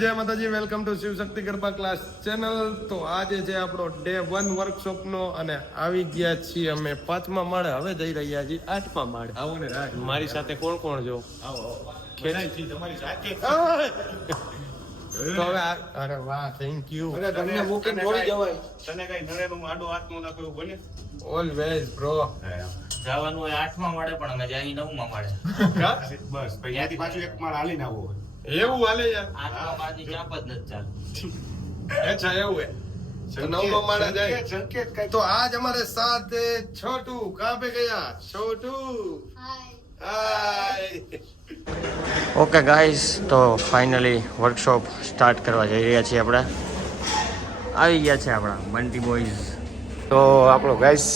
જય માતાજી, welcome to Shiv Shakti garba class channel. તો આજે છે આપણો ડે 1 વર્કશોપ નો અને આવી ગયા છીએ અમે 5મા માળે. હવે જઈ રહ્યા છીએ 8મા માળે. આવો ને રાજ, મારી સાથે કોણ કોણ જો? આવો ખેલાઈ છી તમારી સાથે. તો હવે અરે વાહ, થેન્ક યુ. અરે તમને મૂકીને થોડી જવાય. તને કઈ નરેનું આડો હાથ નો નાખ્યો બને? Always bro. જવાનું હોય 8મા માળે, પણ અમે જાય 9મા માળે. બસ પછી ત્યાંથી પાછું એક માળ હાલીને આવવું હોય. એવું હાલે યાર. 8મા માળની ચાપ જ નથી ચાલતી. અચ્છા એવું હે. તો 9મા માળે જાય. સંકેત કઈ તો આજ हमारे साथ है छोटू. कहाँ पे गया छोटू? हाय. ઓકે ગાઈસ, તો ફાઇનલી વર્કશોપ સ્ટાર્ટ કરવા જઈ રહ્યા છીએ આપણે. આવી ગયા છે આપણા બંટી બોયઝ. તો આપણો ગાઈસ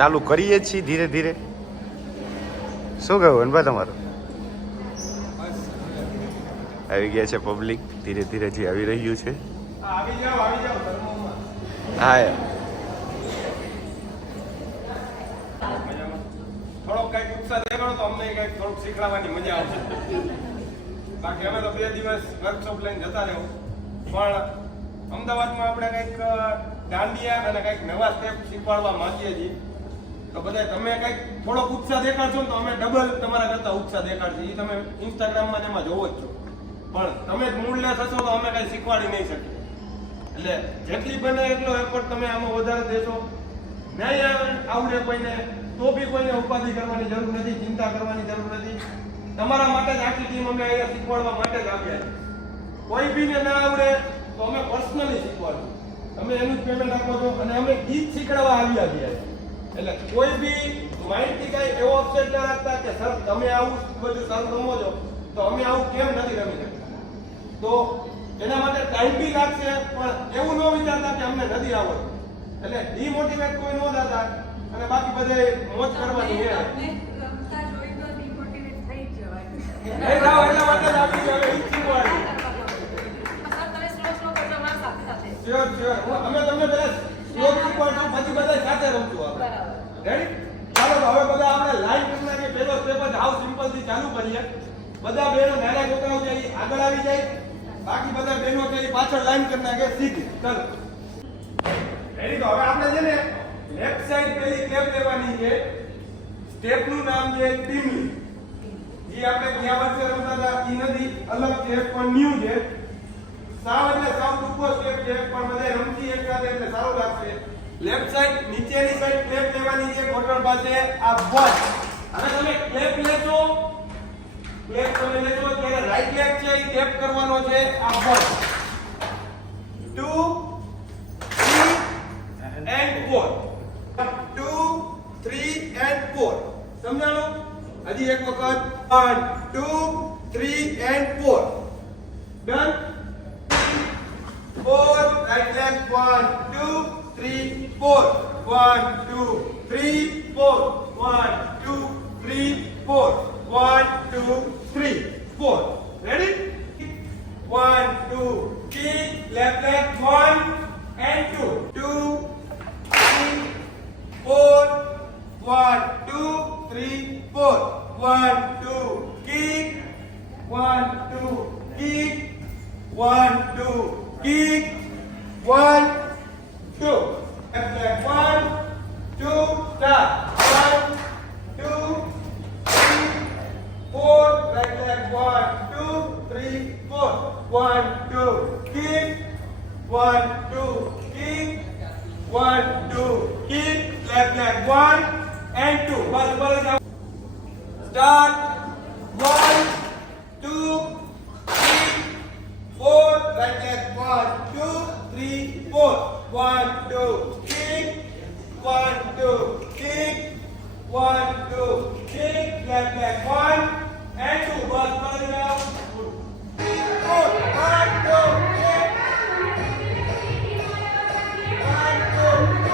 ચાલુ કરીએ છીએ ધીરે ધીરે. શું કહ્યું અનભાઈ તમારું? આવી ગયા છે પબ્લિક, ધીરે ધીરે જે આવી રહ્યું છે. આવી જાઓ ધર્મોમાં. હા થોડોક કઈક ઉત્સાહ દેખાડો તો અમને કઈક થોડુંક શીખવાડવાની મજા આવશે. બાકી અમે તો 2 દિવસ વર્કશોપ લઈને જતા રહ્યો. પણ અમદાવાદમાં આપણે કઈક દાંડિયા અને કઈક નવા સ્ટેપ શીખવાડવા માંગીએ છીએ. તો બધા તમે કઈક થોડોક ઉત્સાહ દેખાડશો તો અમે ડબલ તમારા કરતા ઉત્સાહ દેખાડશે. એ તમે ઇન્સ્ટાગ્રામમાં એમાં જોવો જ છો. પણ તમે જ મૂળલેસ હશો તો અમે કઈ શીખવાડી નહીં શકીએ. એટલે જેટલી બને એટલો એફર્ટ તમે આમાં વધારે દેશો. નહીં આવડે કોઈને તો બી કોઈને ઉપાધિ કરવાની જરૂર નથી, ચિંતા કરવાની જરૂર નથી. તમારા માટે જ આખી ટીમ અમે અહીંયા શીખવાડવા માટે જ આવ્યા. કોઈ બીને ના આવડે તો અમે પર્સનલી શીખવાડું. તમે એનું જ પેમેન્ટ આપો છો અને અમે ગીત શીખવાડવા આવ્યા છીએ. એટલે કોઈ બી માઇન્ડથી કઈ એવો અપસેટ ના રાખતા કે સર તમે આવું બધું સારું રમો છો તો અમે આવું કેમ નથી રમી શકતા. તો એના માટે ટાઈમ બી લાગશે, પણ એવું ન વિચારતા કે અમને નથી આવડતું. એટલે ડિમોટિવેટ કોઈ ન થતા અને બાકી બધે મોજ કરવાની છે. એટલા માટે જ આપી હવે ઈ શીખવાડી. શ્યોર અમે તમને પેલા શ્લોક શીખવાડશું, પછી બધા સાથે રમશું આપણે. રેડી? ચાલો તો હવે બધા આપણે લાઈન કરી નાખીએ. પહેલો સ્ટેપ જ હાવ સિમ્પલ થી ચાલુ કરીએ. બધા બહેનો નાના છોકરાઓ છે ઈ આગળ આવી જાય, બાકી બધા બહેનો છે ઈ પાછળ લાઈન કરી નાખે સીધી. ચાલો રેડી? તો હવે આપણે છે ને લેફ્ટ સાઈડ પેલી સ્ટેપ લેવાની છે. સ્ટેપ નું નામ છે ટીમલી. ઈ આપણે ગયા વર્ષે રમતા હતા ઈ નથી, અલગ છે પણ ન્યુ છે. સાવ એટલે સાવ ટૂંકો સ્ટેપ છે, પણ બધા રમતી એક સાથે એટલે સારું લાગશે. લેફ્ટ સાઈડ નીચેની સાઈડ ક્લેપ લેવાની છે ઘોટણ પાસે. આ બોલ. હવે તમે ક્લેપ લેશો, ક્લેપ તમે લેશો ત્યારે રાઈટ લેગ છે ઈ ટેપ કરવાનો છે. આ બોલ 2 3 and 4 2 3 and 4. સમજાણો? હજી એક વખત 1 2 3 and 4. Done? 4 right leg 1 2 3 4 1 2 3 4 1 2 3 4 1 2 3 4. Ready? 1 2 kick left leg 1 and 2 2 3 4 1 2 3 4 1 2 kick 1 2 kick 1 2 kick 1 2 left leg 1 2 start 1 2 3 4 right leg 1 2 3 4 1 2 kick 1 2 kick 1 2 kick left leg 1 and 2. बस start 1 2 3 4 right leg 1 2 3 4 1 2 kick 1 2 kick 1 2 kick left leg 1 and 2. बस 3 4 1 2 kick 1 2 kick 1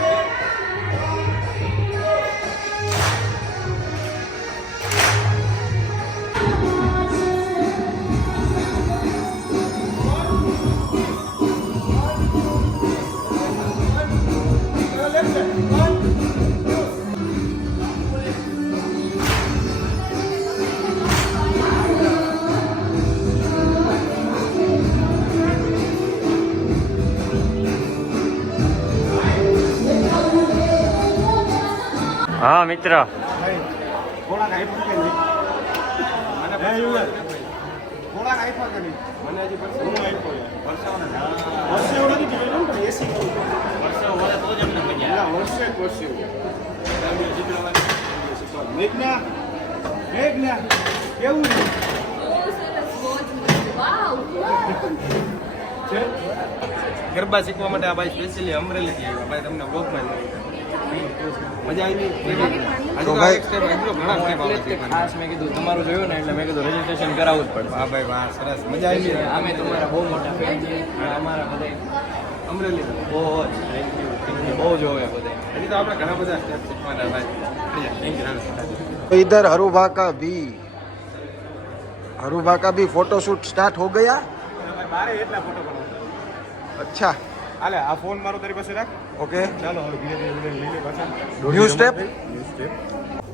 હા મિત્ર થોડાક આપ્યું કે નહીં મને હે યુવરાજ? પછી થોડાક આપ્યા કે નહીં મને હજી પછી ઘણું આપ્યો વર્ષાઓને વર્ષે એવું નથી કીધું પણ એસી વર્ષો વળે તો જ અમને મજા ના વર્ષે જ વર્ષે શીખવાનું મેઘના મેઘના કેવું છે ગરબા શીખવા માટે આ ભાઈ સ્પેશિયલી અમરેલીથી આવ્યા ભાઈ તમને બ્લોગમાં મજા આવી હજી તો ભાઈ- એક સ્ટેપ એટલો ઘણા સ્ટેપ આવે છે ખાસ મેં કીધું તમારું જોયું ને એટલે મેં કીધું રજીસ્ટ્રેશન કરાવવું જ પડે. વાહ ભાઈ વાહ સરસ મજા આવી અમે તમારા બહુ મોટા ફેન છીએ અને અમારા બધા અમરેલી બહુ જ thank you. બહુ જોવે બધા. હજી તો આપણે ઘણા બધા સ્ટેપ શીખવાના ભાઈ થેન્ક યુ इधर हरुभा का भी फोटोशूट स्टार्ट हो गया મારે એટલા ફોટો બનાવતા अच्छा હાલે આ ફોન મારો તારી પાસે રાખ ओके ચાલો હવે ધીરે ધીરે લઈ લે પાછા New step? New step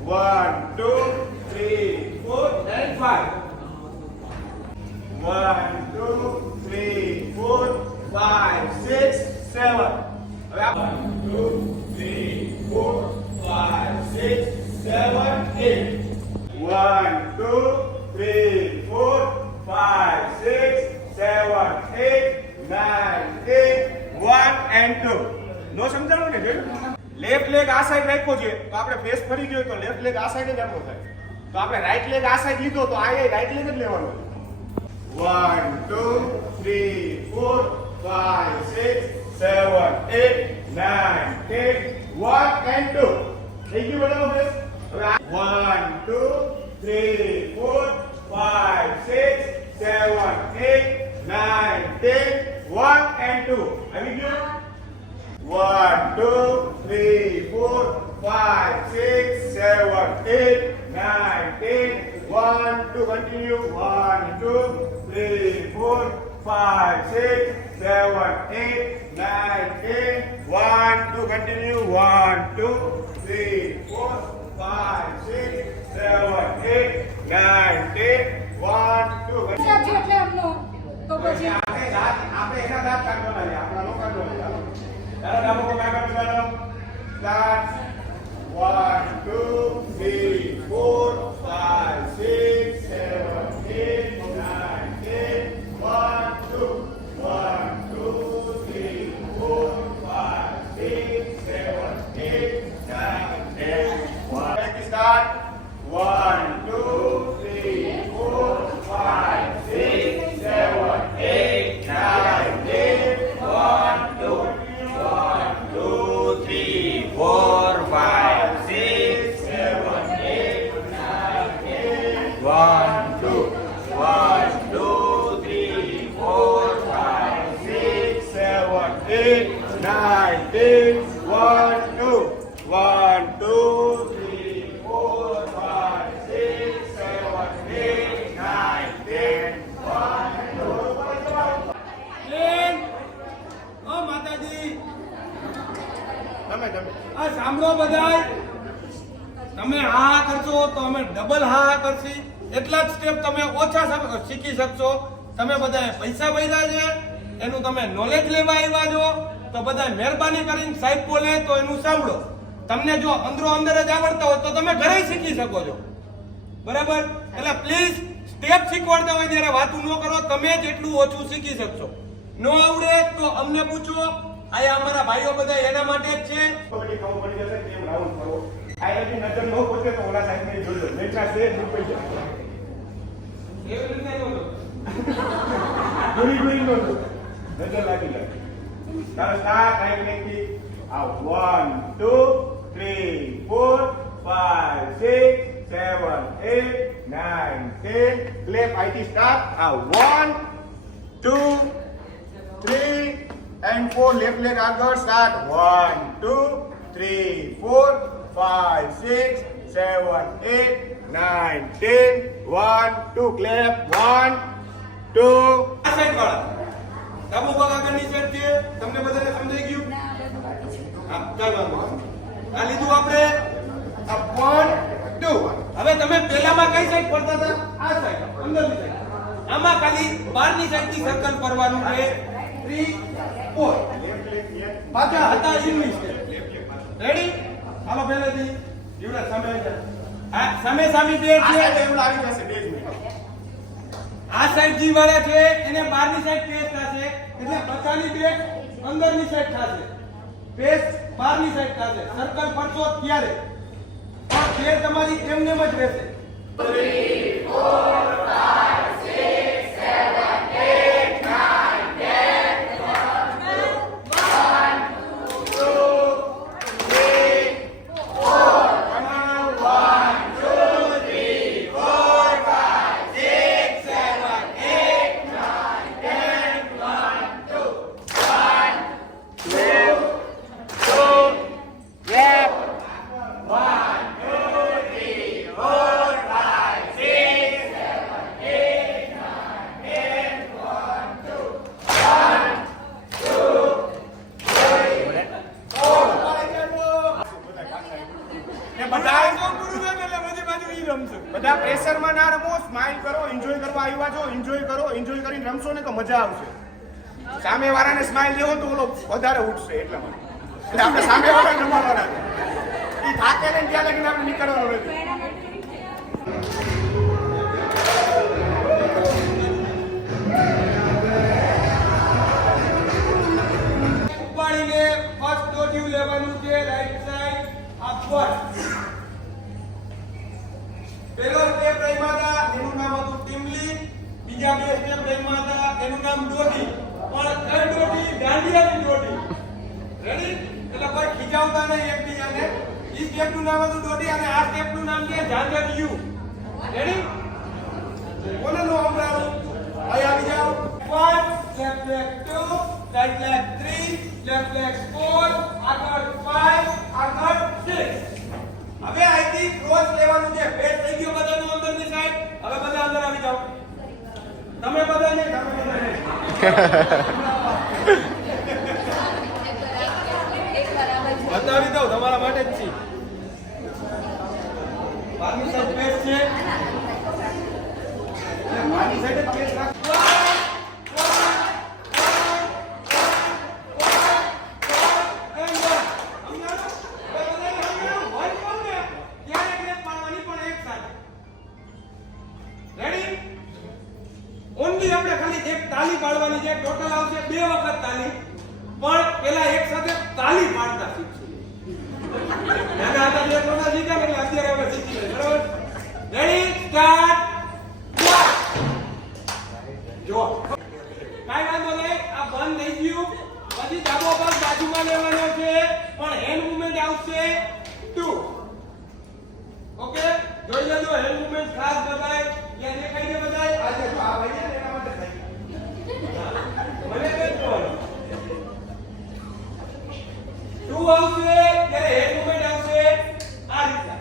1 2 3 4 and 5 1 2 3 4 5 6 7 હવે 1 2 3 4 5 6 7 8 1 2 3 4 5 6 7 8 9 10 1 and 2 નો સમજાણું ને જોયું લેફ્ટ લેગ આ સાઈડ રાખ્યો છે તો આપણે ફેસ ફરી ગયો તો લેફ્ટ લેગ આ સાઈડ જ આપણો થાય તો આપણે રાઈટ લેગ આ સાઈડ લીધો તો આ રાઈટ લેગ જ લેવાનો છે 1 2 3 4 5 6 7 8 9 10 1 and 2 થઈ ગયું બરાબર ફેસ હવે 1 2 3 4 5 6 7 8 9 10 1 and 2 આવી ગયું 1 2 3 4 5 6 7 8 9 10 1 2 continue 1 2 3 4 5 6 7 8 9 10 1 2 continue 1 2 3 4 5 6 7 8 9 10 1 2 સાચું એટલે એમનો તો પછી આપણે એના દાંત કાઢવાના છે આપણા નો કાઢવાના ચાલો ડાબો પગ આગળ વધારો સ્ટાર્ટ 1 2 3 4 5 6 7 8 9 10 1 2 1 2 3 4 5 6 7 8 9 10 1 start 1 2 3 4 5 6 7 8 9 10 1 2 1 2 3 4 5 6 7 8 9 10 1 2 1 2 3 4 5 6 7 8 9 10 1 2 1 2 3 4 5 6 7 8 9 10 ઓ માતાજી તમે આ સાંભળો બધાય તમે હા કરશો તો અમે ડબલ હા કરશી એટલા જ સ્ટેપ તમે ઓછા શીખી શકશો તમે બધાએ પૈસા ભર્યા છે એનું તમે નોલેજ લેવા આવ્યા છો તો બધા મહેરબાની કરીને સાહેબ બોલે તો એનું સાંભળો તમને જો અંદરો અંદર જ આવડતા હોય તો તમે ઘરે શીખી શકો છો બરાબર એટલે પ્લીઝ સ્ટેપ શીખવાડતા હોય ત્યારે વાતું ન કરો તમે જેટલું ઓછું શીખી શકશો નો આવડે તો અમને પૂછો આયા અમારા ભાઈઓ બધા એના માટે જ છે બધી ખબર પડી જશે કેમ રાઉન્ડ કરો આ એની નજર નો પહોંચે તો ઓલા સાઈડ ને જોજો નેચા છે રૂપઈ જાય એવી રીતે ન કરો. ગોળી ગોળી નો નજર લાગી જાય તારે સ્ટાર્ટ આઈ neki આ 1 2 3 4 5 6 7 8 9 10 ક્લેપ આઈટી સ્ટાર્ટ આ 1 2 3 and 4 left leg આગળ start 1 2 3 4 5 6 7 8 9 10 1 2 clap 1 2 આ સાઈડ વાળા ડાબુ પગ આગળની સાઈડ છે તમને બધાને સમજાઈ ગયું હા ચાલો આ લીધું આપણે આ 1 2 હવે તમે પહેલામાં કઈ સાઈડ ફરતા હતા આ સાઈડ અંદરની સાઈડ આમાં ખાલી બહારની સાઈડથી સર્કલ ફરવાનું છે 3 4 પાછા હતા ઇંગ્લિશ રેડી હાલો પહેલેથી યુવરાજ સામે આવી જા. હા સામે સામી બે આ છે. સાઈડ એવું આવી જશે 2 મિનિટ. આ સાઈડ જી વાળા છે એને બહારની સાઈડ પેસ થશે એટલે બચાની બે અંદરની સાઈડ થશે પેસ બહારની સાઈડ થશે સર્કલ ફરશો ત્યારે પણ ફેર તમારી એમને જ રહેશે. ને બધા પ્રેશરમાં ના રમો, સ્માઈલ કરો, એન્જોય કરવા આવ્યા છો, એન્જોય કરો, એન્જોય કરીને રમશો ને તો મજા આવશે. સામે વાળાને સ્માઈલ દેવો તો ઓલો વધારે ઉઠશે એટલા માટે. એટલે આપણે સામે વાળાને રમાડવાના છે. ઈ થાકે ને ત્યાં લગીને આપણે નીકળવાનું નથી. ઉપાડીને ફર્સ્ટ ડોટ્યુ લેવાનું છે રાઈટ સાઈડ અપવર્ડ. પેલો સ્ટેપ રમ્યા હતા એનું નામ હતું ટીમલી, બીજા બે સ્ટેપ રમ્યા હતા એનું નામ ડોટી. પણ કઈ ડોટી? દાંડિયાની ડોટી. રેડી? એટલે કોઈ ખીજાવતા નહીં એકબીજાને. ઈ સ્ટેપનું નામ હતું ડોટી અને આ સ્ટેપનું નામ છે ઝાંઝરિયું. રેડી? કોને નો સંભળાવું? અહીં આવી જાઓ. 1 left leg 2 right leg 3 left leg 4 આગળ 5 આગળ 6. હવે અહીંથી ક્રોસ લેવાનું છે. પેટ થઈ ગયો બધાનો અંદરની સાઈડ. હવે બધા અંદર આવી જાઓ. તમે બધા નહીં, તમે બધા નહીં. બતાવી દઉં તમારા માટે જ છે. બહારની સાઈડ પેટ છે. બહારની સાઈડ જ પેટ રાખો. ઓનલી આપણે ખાલી એક તાલી પાડવાની છે. ટોટલ આવશે 2 વખત તાલી. પણ પેલા એક સાથે તાલી પાડતા શીખશું. નાના હતા જે કોના શીખ્યા એટલે અત્યારે આપણે શીખી લઈએ. બરાબર? Ready start. જો કાઈ વાંધો નહીં, આ બંધ થઈ ગયું. પછી ડાબો પગ બાજુમાં લેવાનો છે પણ હેન્ડ મૂવમેન્ટ આવશે 2. ઓકે, જોઈ લેજો હેન્ડ મૂવમેન્ટ ખાસ બતાય. ત્યાં દેખાઈ દે બતાય. આજે જો આ ભાઈ છે ને એના માટે થઈ. મને કે તો 2 આવશે ત્યારે હેન્ડ મૂવમેન્ટ આવશે આ રીતે.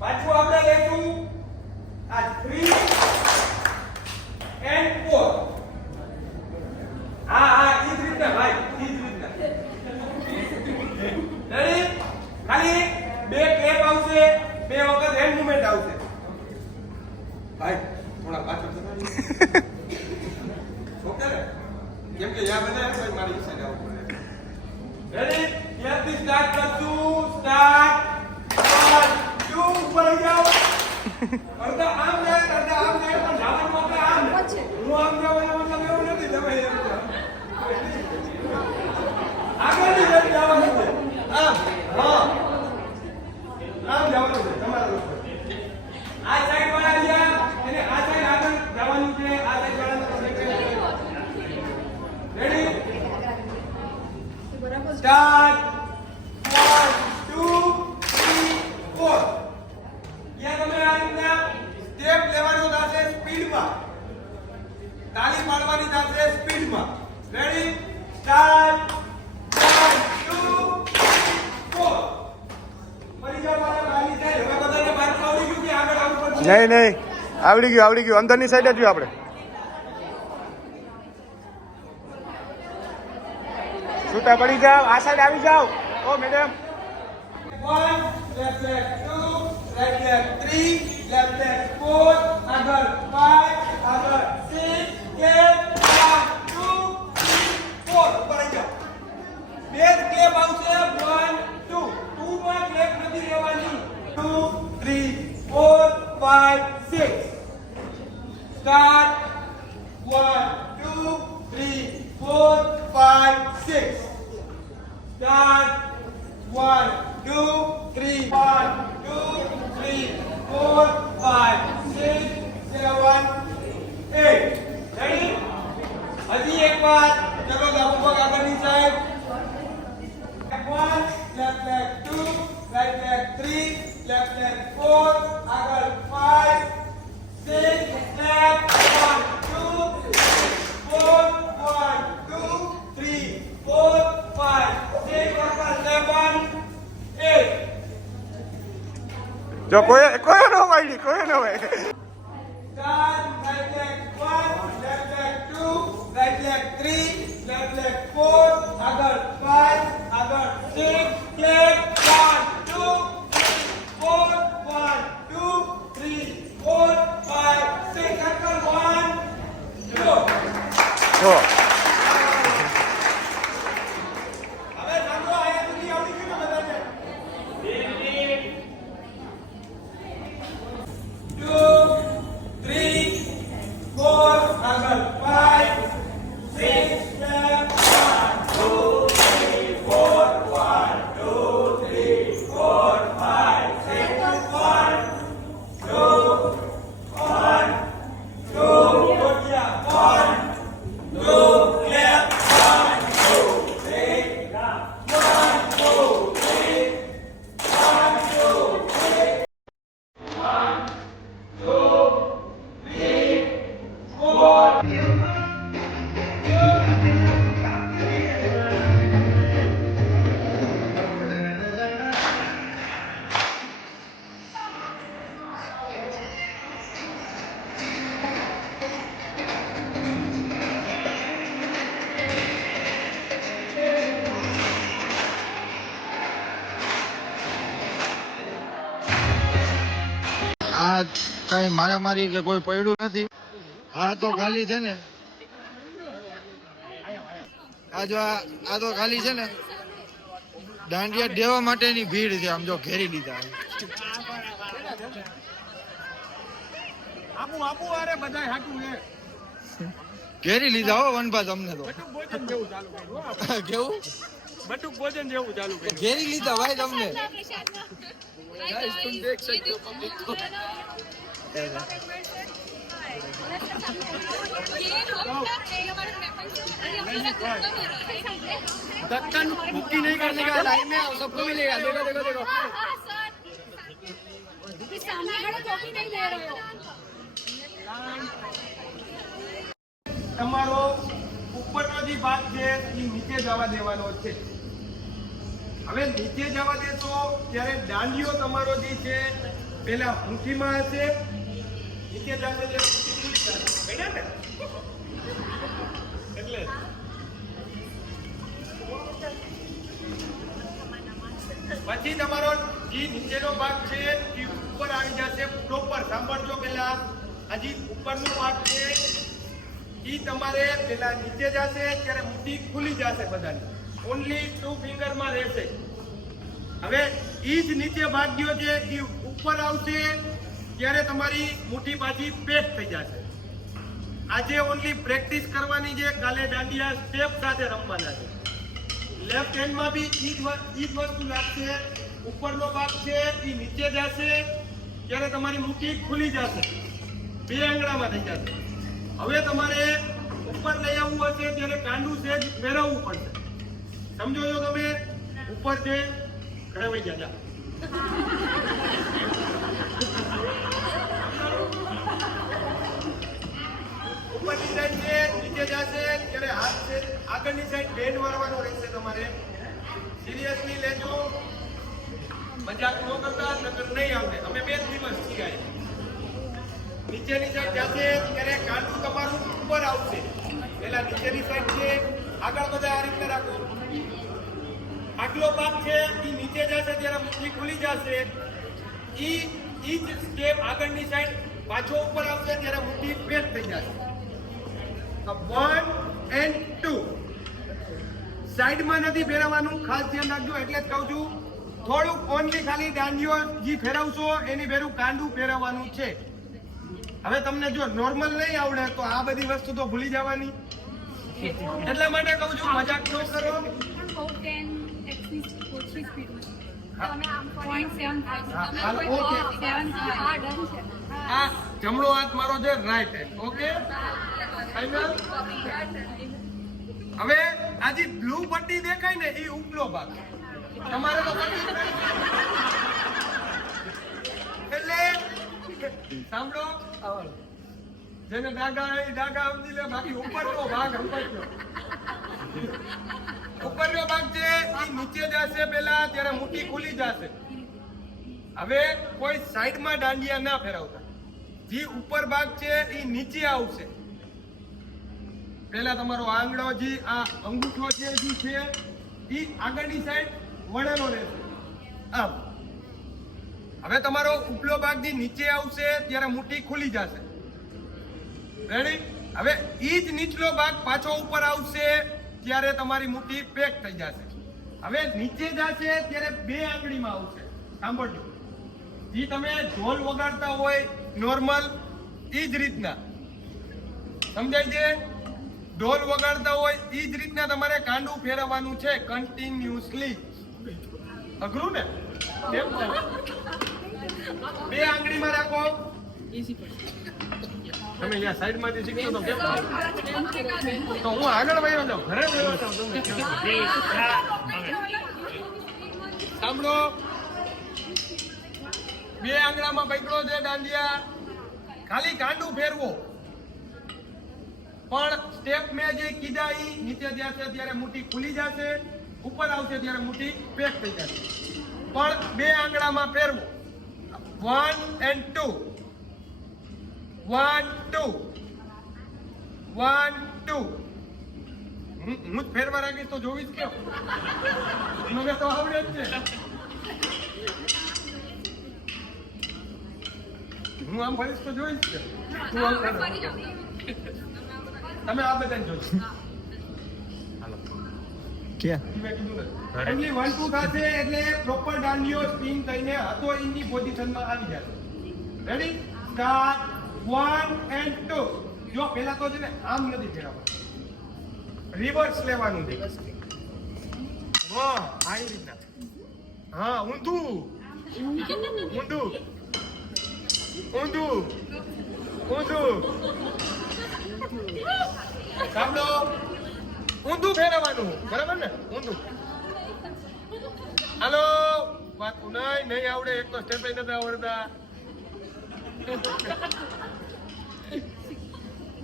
પાછું આપણે લેશું આ 3 and 4. હા ઈ જ રીતે ભાઈ, ઈ જ રીતે. રેડી? ખાલી 2 ક્લેપ આવશે, 2 વખત હેન્ડ મૂવમેન્ટ આવશે. ભાઈ થોડા પાછળ જતા ઓકે ને? કેમ કે યા બધા ભાઈ મારી સાઈડ આવવું પડે. રેડી? ત્યાંથી સ્ટાર્ટ કરશું. સ્ટાર્ટ 1 2 ઉપર આવી જાઓ. અડધા આમ જાય, અડધા આમ જાય, પણ જવાનું આપણે આમ. હું આમ જાઉં એનો મતલબ એવું નથી. તમે એમ જાઓ. આગળની સાઈડ જવાનું છે. આમ હા આમ જવાનું છે તમારા લોકો. આ સાઈડ વાળા ગયા એને આ સાઈડ આગળ જવાનું છે. આ સાઈડ વાળાને રેડી સ્ટાર્ટ 1 2 3 4. યા તમે આ રીતના સ્ટેપ લેવાનું થશે સ્પીડમાં. તાળી પાડવાની થશે સ્પીડમાં. Ready start 1 2 4. ફરી જાઓ મારા ગાડી સાઈડ. હવે બધાને બહાર આવડી ગયું કે આગળ આવવું પડશે? નહીં નહીં આવડી ગયું અંદરની સાઈડ જ આપણે છૂટા પડી જાવ. આ સાઈડ આવી જાવ. ઓ madam 1 left leg 2 right leg 3 left leg 4 આગળ 5 આગળ 6 7 8 2 3 4. ઉપર આવી જાઓ. બે ક્લેપ આવશે 1 2 2 માં ક્લેપ નથી નથી રહેવાની 2 3 4 5 6 સ્ટાર્ટ 1 2 3 4 5 6 સ્ટાર્ટ 1 2 3 1 2 3 4 5 6 7 8 રેડી હજી એક વાર ચલો ડાબુ પગ આગળની side One, left leg 2, right leg 3, left leg 4, આગળ 5, 6, left 1, 2, 4, 1, 2, 3, 4, 5, 6, આગળ 7, 8. જો કોઈ નો વાળી કોઈ નો વાળી Start, right leg 1, left leg 2, right leg 3, left leg 4, આગળ 5, આગળ 6, left 1, 2, 3, 4, 1, 2, 3, 4, 5, 6, આગળ 1, go. જો હવે સાંભળો આયા સુધી આવડી ગયું ને બધાને 2 3 4 આગળ 5 6 left 1 2 3 4 1 2 3 4 5 6 1 2 1 2 ગોટિયા 1 2 left 1 2 3 1 2 3 1 2 3 આ કઈ મારામારી કે કોઈ પડ્યું નથી. આ તો ખાલી છે ને આ તો ખાલી છે ને દાંડિયા દેવા માટેની ભીડ છે. આમ જો ઘેરી લીધા ઘેરી લીધા હો વનભા તમને તો કેવું બટુક ભોજન જેવું ચાલુ કર્યું ઘેરી લીધા ભાઈ તમને. धक्कन मुक्की नहीं करने का लाइन में सबको मिलेगा देखो देखो देखो सामने खड़े कॉपी नहीं ले रहे हो તમારો ઉપરનો જે ભાગ છે એ નીચે જવા દેવાનો છે. હવે નીચે જવા દેશો ત્યારે દાંડિયો તમારો જે છે પેલા મુઠ્ઠીમાં હશે, નીચે જશે ત્યારે મુઠ્ઠી ખુલી જશે. બેઠા ને એટલે પછી તમારો જે નીચેનો ભાગ છે એ ઉપર આવી જશે પ્રોપર. સાંભળજો પેલા હજી ઉપરનો ભાગ છે ઈ તમારે પેલા નીચે જશે ત્યારે મુઠ્ઠી ખુલી જશે બધાની. ઓનલી 2 ફિંગરમાં રહેશે. હવે ઈ જ નીચે ભાગ ગયો છે ઈ ઉપર આવશે ત્યારે તમારી મુઠ્ઠી પાછી પેક થઈ જશે. આજે ઓનલી પ્રેક્ટિસ કરવાની છે, કાલે દાંડિયા સ્ટેપ સાથે રમવાના છે. લેફ્ટ હેન્ડમાં બી ઈ જ વસ્તુ લાગશે. ઉપરનો ભાગ છે ઈ નીચે જશે ત્યારે તમારી મુઠ્ઠી ખુલી જશે, 2 આંગળામાં થઈ જશે. હવે તમારે ઉપર લઈ આવવું હશે ત્યારે કાંડું સેજ ફેરવવું પડશે. સમજો છો તમે? ઉપર છે ઘડાવી ગયા ઉપરની સાઈડ છે નીચે જશે ત્યારે હાથ છે આગળની સાઈડ બેન્ડ મારવાનો રહેશે. તમારે સિરિયસલી લેજો, મજાક ન કરતા, નકર નહીં આવડે. અમે 2 દિવસ શીખાય. નીચેની સાઈડ જશે ત્યારે કાંડું તમારું ઉપર આવશે. પેલા નીચેની સાઈડ છે, આગળ બધા આ રીતે રાખો. આગલો ભાગ છે એ નીચે જશે ત્યારે મુઠ્ઠી ખુલી જશે. ઈ જ સ્ટેપ આગળની સાઈડ પાછો ઉપર આવશે ત્યારે મુઠ્ઠી પેક થઈ જશે. 1 and 2 સાઈડમાં નથી ફેરવવાનું, ખાસ ધ્યાન રાખજો. એટલે જ કહું છું થોડુંક ઓનલી ખાલી દાંડીઓ જે ફેરવશો એની ભેરું કાંડું ફેરવવાનું છે. હવે તમને જો નોર્મલ નહીં આવડે તો આ બધી વસ્તુ તો ભૂલી જવાની. એટલા માટે કહું છું મજાક ન કરો. બહુ 10x ની ઓછી સ્પીડમાં તમે આમ 0.75 હા, તમે હાલ, કોઈ ઓકે. 7 હા ડન છે. આ જમણો હાથ મારો છે રાઈટ હેન્ડ. Okay final. હવે આ જે બ્લુ પટ્ટી દેખાય ને એ ઉપલો ભાગ તમારે તો પટ્ટી એટલે સાંભળો જેને ડાગા એ ડાગા સમજી લે બાકી ઉપરનો ભાગ સમજજો. ઉપરનો ભાગ છે એ નીચે જશે પેલા ત્યારે મુઠ્ઠી ખુલી જશે. હવે કોઈ સાઈડમાં દાંડિયા ના ફેરવતા. જે ઉપર ભાગ છે એ નીચે આવશે. પેલા તમારો આંગળો જે આ અંગૂઠો છે જે છે એ આગળની સાઈડ વળેલો રહેશે આમ. હવે તમારો ઉપલો ભાગ જે નીચે આવશે ત્યારે મુઠ્ઠી ખુલી જશે. રેડી? હવે ઈ જ નીચલો ભાગ પાછો ઉપર આવશે ત્યારે તમારી મુઠ્ઠી પેક થઈ જશે. હવે નીચે જશે ત્યારે બે આંગળીમાં આવશે. સાંભળજો, જે તમે ઢોલ વગાડતા હોય નોર્મલ ઈ જ રીતના સમજાય છે. ઢોલ વગાડતા હોય ઈ જ રીતના તમારે કાંડું ફેરવવાનું છે કન્ટિન્યુઅસલી. અઘરું ને? કેમ છે? બે આંગળીમાં રાખો. તમે અહીંયા સાઈડમાંથી શીખશો તો કેમ થાય? તો હું આગળ વયો જાઉં, ઘરે વયો જાઉં. તમને સાંભળો, બે આંગળામાં પકડો છે દાંડિયા, ખાલી કાંડું ફેરવો. પણ સ્ટેપ મેં જે કીધા ઈ નીચે જશે ત્યારે મુઠ્ઠી ખુલી જશે, ઉપર આવશે ત્યારે મુઠ્ઠી પેક થઈ જશે. પણ બે આંગળામાં ફેરવો. 1 and 2 1 2 1 2. હું જ ફેરવા રાખીશ તો જોવીશ કેમ? મને તો આવડે જ છે. હું આમ ફરીશ તો જોઈશ કે તું આમ ફરે. તમે આ બધાને જોજો. હાલો ઓનલી 1 2 થશે એટલે પ્રોપર દાંડીઓ સ્પિન થઈને હતો ઇનની પોઝિશનમાં આવી જશે. રેડી? સ્ટાર્ટ. 1 and 2. જો પહેલા તો છે ને આમ નથી ફેરવવાનું, રિવર્સ લેવાનું છે. હા આવી રીતના. હા ઊંધું ઊંધું ઊંધું ઊંધું. સાંભળો, ઊંધું ફેરવવાનું, બરાબર ને? ઊંધું. હાલો, વાત નહીં આવડે, એક તો સ્ટેપ નથી આવડતા.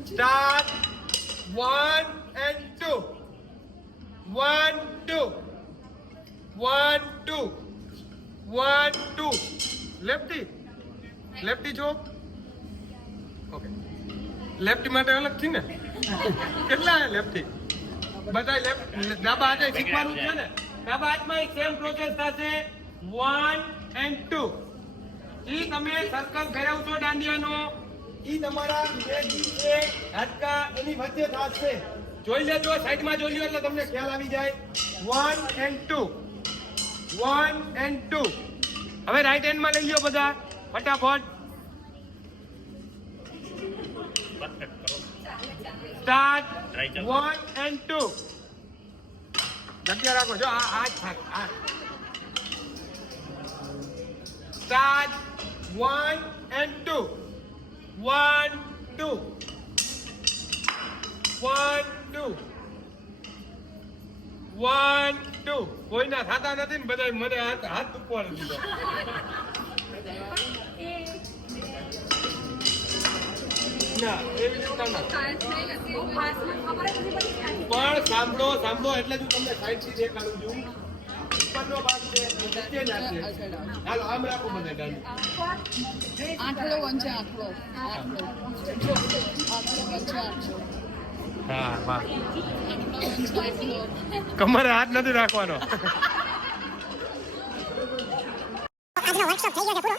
સ્ટાર્ટ. 1 and 2 1 2 1 2 1 2. લેફ્ટી લેફ્ટી છો? ઓકે. લેફ્ટી માટે અલગ થી ને? કેટલા લેફ્ટી? બધા લેફ્ટ ડાબા હાથે શીખવાનું છે ને? ડાબા હાથમાં એક સેમ પ્રોસેસ થશે. 1 and 2. ઈ તમે સર્કલ ફેરવશો દાંડિયાનો, ઈ તમારા બે હાડકા એની વચ્ચે થશે. જોઈ લેજો, સાઈડમાં જોઈ લો એટલે તમને ખ્યાલ આવી જાય. 1 and 2 1 and 2. હવે રાઈટ હેન્ડમાં લઈ લો બધા ફટાફટ. સ્ટાર્ટ. 1 and 2. જગ્યા રાખો. જો આ જ થાક આ. સ્ટાર્ટ. 1 and 2 1 2 1 2 1 2. કોઈના થતા નથી ને બધા મને હાથ ઉપર દીધો. ના એવી રીતના ના. પણ સાંભળો સાંભળો એટલે જ હું તમને સાઈડ થી દેખાડું છું. ઉપરનો ભાગ છે નીચે જશે. હાલો આમ રાખો બધા ગાડી. આટલો વંચે આટલો આટલો વંચે આટલો. હા વાહ. કમરે હાથ નથી રાખવાનો. આજનો વર્કશોપ થઈ ગયો છે પૂરો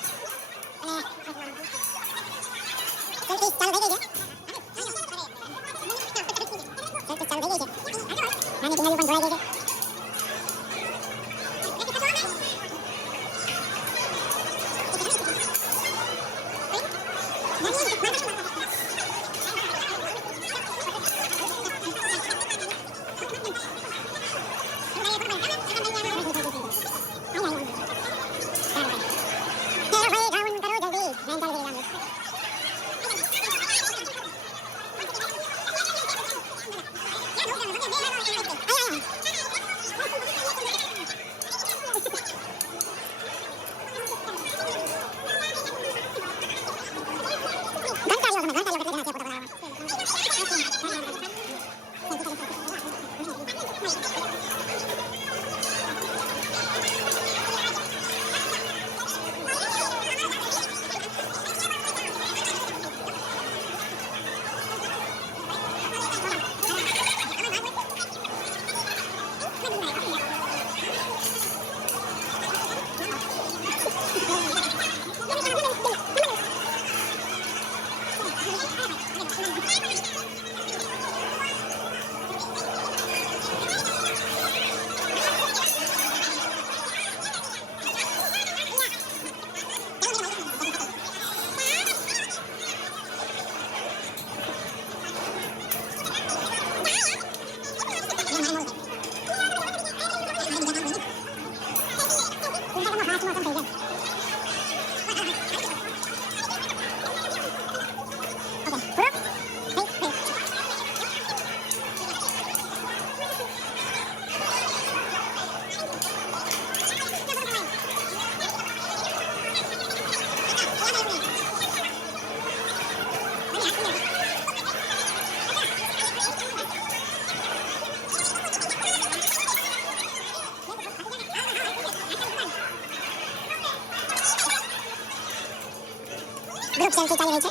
અને ચાલુ થઈ ગઈ છે. નાની કિનારી પણ જોડાઈ ગઈ છે. સેલ્ફી ચાલી રહી છે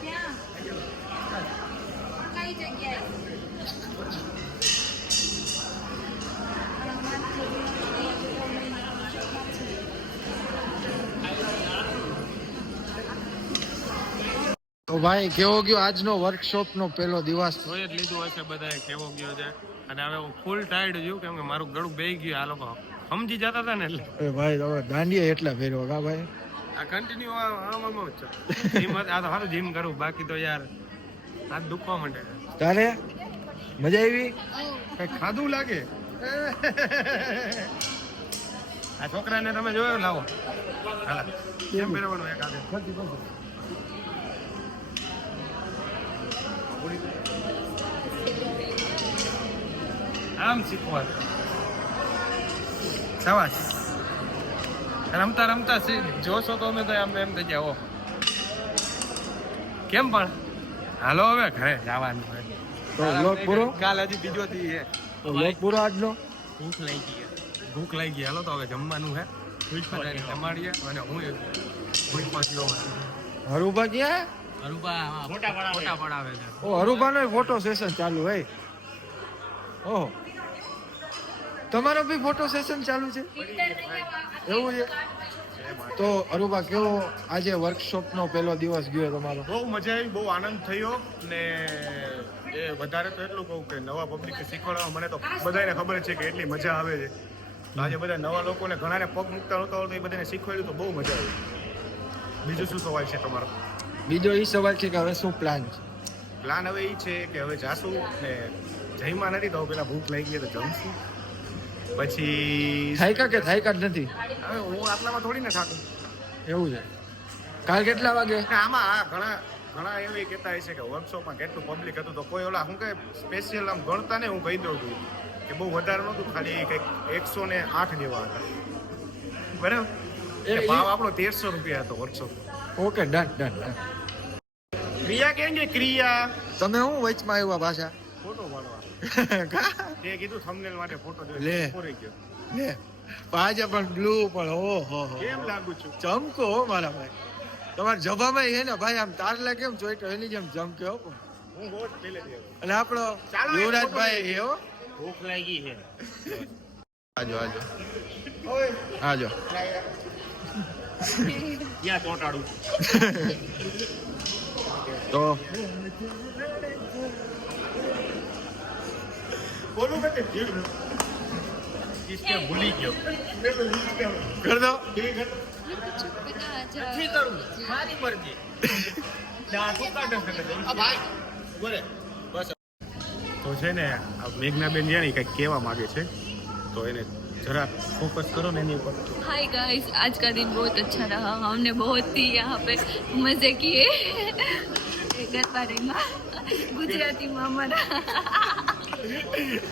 ક્યાં? કઈ જગ્યાએ? તો ભાઈ કેવો ગયો આજનો વર્કશોપનો પહેલો દિવસ? જોઈ જ લીધું હશે બધાએ કેવો ગયો છે અને હવે હું ફૂલ ટાયર્ડ છું કેમ કે મારું ગળું બેહી ગયું આ લોકો સમજી જતા હતા ને એટલે એ ભાઈ તમે દાંડિયા એટલા ફેરવો કા ભાઈ? આ કન્ટિન્યુ આમ જ છે જીમ આ તો સારું જીમ કરું બાકી તો યાર હાથ દુખવા માંડે તારે મજા આવી? કઈ ખાધું લાગે આ છોકરાને તમે જોયો લાવો હાલા કેમ પહેરવાનું એક હાથે આમ શીખવાનું શાબાશ રમતા રમતા જોશો તો અમે તો આમ એમ થઈ જાઓ કેમ પણ હાલો હવે ઘરે જવાનું તો વ્લોગ પૂરો? કાલ હજી બીજો દી છે તો વ્લોગ પૂરો આજનો? ભૂખ લાગી ગઈ હાલો તો હવે જમવાનું હે બધાને જમાડીએ અને હું પહોંચ્યો હરુભા ક્યાં? ફોટા પડાવે છે ઓ હરુભાનો ફોટો સેશન ચાલુ હે. ઓહો તમારો બી ફોટો સેશન ચાલુ છે એવું છે? તો અરુભા કેવો આજે વર્કશોપનો પહેલો દિવસ ગયો તમારો? બહુ મજા આવી, બહુ આનંદ થયો ને એ વધારે તો એટલું કહું કે નવા પબ્લિકને શીખવાડવા મને તો બધાને ખબર છે કે એટલી મજા આવે છે. આજે બધા નવા લોકોને ઘણાને પગ મૂકતા નહોતા આવડતું એ બધાને શીખવાડ્યું તો બહુ મજા આવી. બીજું શું સવાલ છે તમારો? બીજો એ સવાલ છે કે હવે શું પ્લાન છે? પ્લાન હવે એ છે કે હવે જાશું ને જઈમાં નથી તો પેલા ભૂખ લાગી ગઈ તો જમશું પછી થાયકા કે થાયકા જ નથી? હવે હું આટલામાં થોડી ને થાકું. એવું છે. કાલ કેટલા વાગે? આમાં આ ઘણા એવી કહેતા હશે કે વર્કશોપમાં કેટલું પબ્લિક હતું તો કોઈ ઓલા હું કઈ સ્પેશિયલ આમ ગણતા ને હું કહી દઉં છું કે બહુ વધારે નહોતું, ખાલી કંઈક 108 જેવા હતા બરાબર. ભાવ આપણો 1300 રૂપિયા હતો વર્કશોપ. Okay done done. ક્રિયા કેમ કે ક્રિયા તમે હું વચમાં આવ્યા પાછા? ફોટો પાડવા તે કીધું થંબનેલ માટે ફોટો લે. જોઈએ પૂરી ગયો. લે આજે પણ બ્લુ પણ ઓહો કેમ લાગુ છું? ચમકો હો મારા ભાઈ. તમારા જભામાં હે ને ભાઈ આમ તારલા કેમ ચોઈટો એની જેમ ચમકે હો. હું બહુ જ પહેલેથી આવ્યો. અને આપણો ચાલો, એક યુવરાજભાઈ હે હો. ભૂખ લાગી છે. આજો આજો ક્યાં ચોંટાડું? તો બોલું કે કિસકે ભૂલી ગયો કર દો. નથી કરું મારી મરજી. તો છે ને આ મેઘનાબેન જાણી કંઈક કહેવા માંગે છે તો એને जरा फोकस करो ना एनी ऊपर। हाय गाइस, आज का दिन बहुत अच्छा रहा। हमने बहुत ही यहाँ पे मजे किए। गरबा रंगा गुजराती में हमारा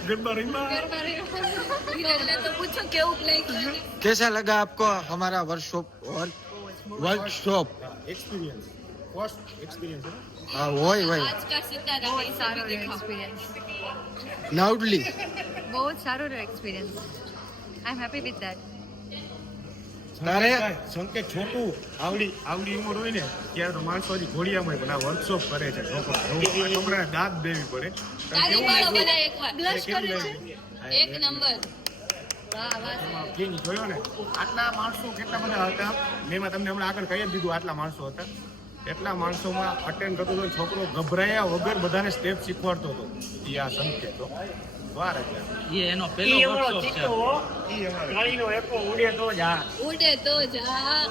गरबा रंगा तो पूछो क्यों प्ले किया। कैसा लगा आपको हमारा वर्कशॉप एक्सपीरियंस फर्स्ट एक्सपीरियंस है हाँ वही वही आज का सितारा बहुत सारो एक्सपीरियंस, लाउडली बहुत सारो experience. I am happy with that. તારે સંકેત છોટું આવડી ઉંમર હોય ને ત્યારે તો માણસો હજી ઘોડિયામાં પણ આ વર્કશોપ કરે છે છોકરાને દાંત દેવી પડે. તારી વાળો બધા એકવાર બ્લશ કરે છે એક નંબર। વાહ વાહ જોયો ને આટલા માણસો કેટલા બધા હતા મેં તમને હમણાં આગળ કહી જ દીધું આટલા માણસો હતા એટલા માણસોમાં અટેન્ડ કરતો હતો છોકરો ગભરાયા વગર બધાને સ્ટેપ શીખવાડતો હતો એ આ સંકેત વાર એટલે એ એનો પહેલો વર્કશોપ છે. ઈ અમારે ઉડે તો જા ઉડે તો જા